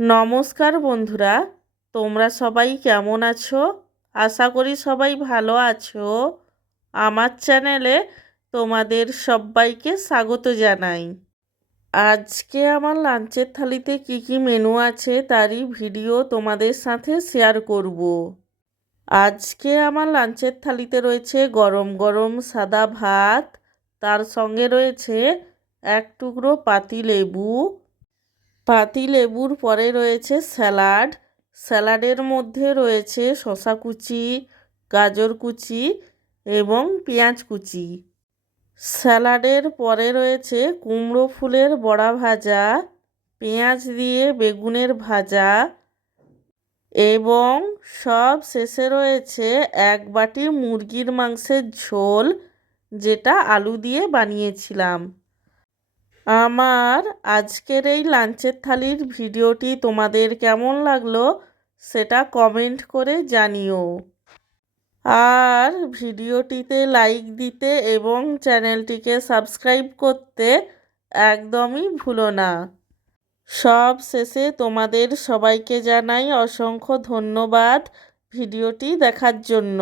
নমস্কার বন্ধুরা, তোমরা সবাই কেমন আছো? আশা করি সবাই ভালো আছো। আমার চ্যানেলে তোমাদের সবাইকে স্বাগত জানাই। আজকে আমার লাঞ্চের থালিতে কি কি মেনু আছে তারই ভিডিও তোমাদের সাথে শেয়ার করব। আজকে আমার লাঞ্চের থালিতে রয়েছে গরম গরম সাদা ভাত, তার সঙ্গে রয়েছে এক টুকরো পাতিলেবু। পাতিলেবুর পরে রয়েছে স্যালাড। স্যালাডের মধ্যে রয়েছে শসা কুচি, গাজর কুচি এবং পেঁয়াজ কুচি। স্যালাডের পরে রয়েছে কুমড়ো ফুলের বড়া ভাজা, পেঁয়াজ দিয়ে বেগুনের ভাজা এবং সব শেষে রয়েছে এক বাটি মুরগির মাংসের ঝোল, যেটা আলু দিয়ে বানিয়েছিলাম। আমার আজকের এই লাঞ্চের থালির ভিডিওটি তোমাদের কেমন লাগলো সেটা কমেন্ট করে জানিও। আর ভিডিওটিতে লাইক দিতে এবং চ্যানেলটিকে সাবস্ক্রাইব করতে একদমই ভুলো না। সব শেষে তোমাদের সবাইকে জানাই অসংখ্য ধন্যবাদ ভিডিওটি দেখার জন্য।